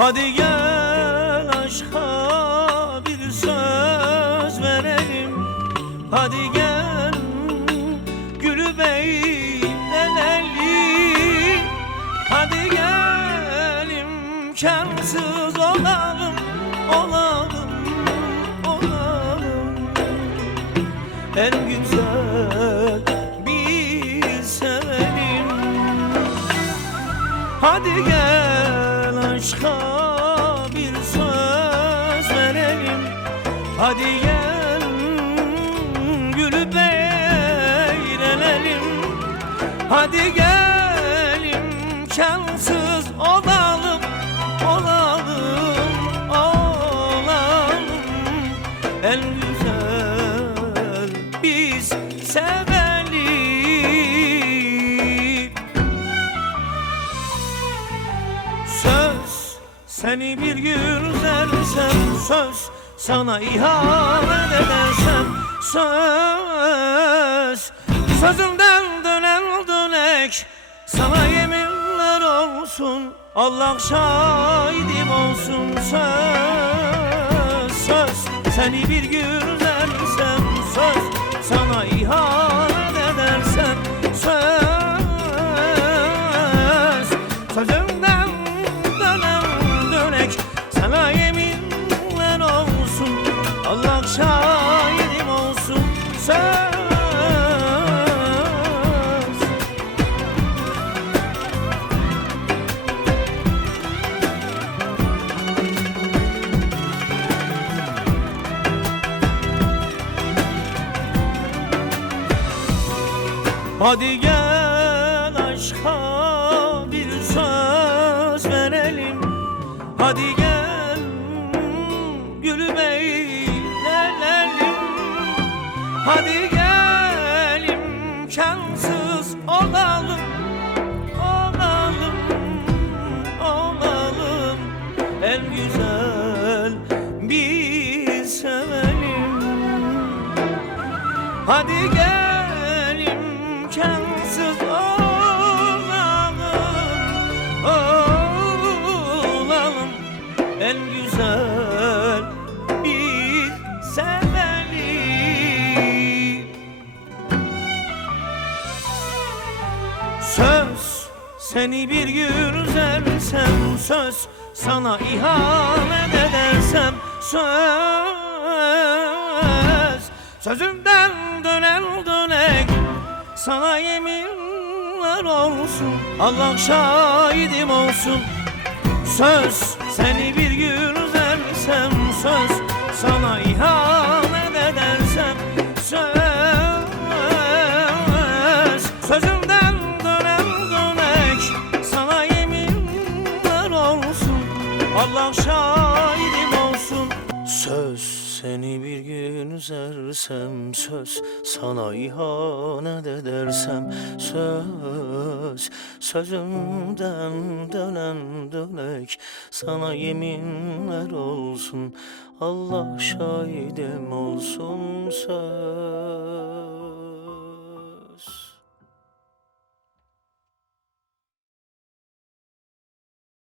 Hadi gel aşka bir söz verelim. Hadi gel gülü beylenelim. Hadi gel imkansız olalım, olalım, olalım. En güzel biz sevelim. Hadi gel aşka bir söz verelim. Hadi gel gülü beylenelim. Hadi gel imkansız olalım, olalım, olalım. En güzel biz sevelim. Söz seni bir gün üzersem, söz sana ihanet edersem, söz sözümden dönen dönek, sana yeminler olsun, Allah şahidim olsun. Söz, söz seni bir gün üzersem, söz sana ihanet edersem, söz sözümden dönen dönek, sana yeminler olsun, Allah şahidim olsun. Söz. Hadi gel aşka bir söz verelim. Hadi gel gülü beylenelim. Hadi gel imkansız olalım, olalım, olalım. En güzel biz sevelim. Hadi gel imkansız olalım, olalım. En güzel biz sevelim. Söz seni bir gün üzersem, söz sana ihanet edersem, söz sözümden dönen dönek, sana yeminler olsun, Allah şahidim olsun. Söz seni bir gün üzersem, söz sana ihanet edersem, söz sözümden dönen dönek, sana yeminler olsun, Allah şahidim olsun. Söz seni bir gün üzersem, söz sana ihanet edersem, söz sözümden dönen dönek, sana yeminler olsun, Allah şahidim olsun. Söz.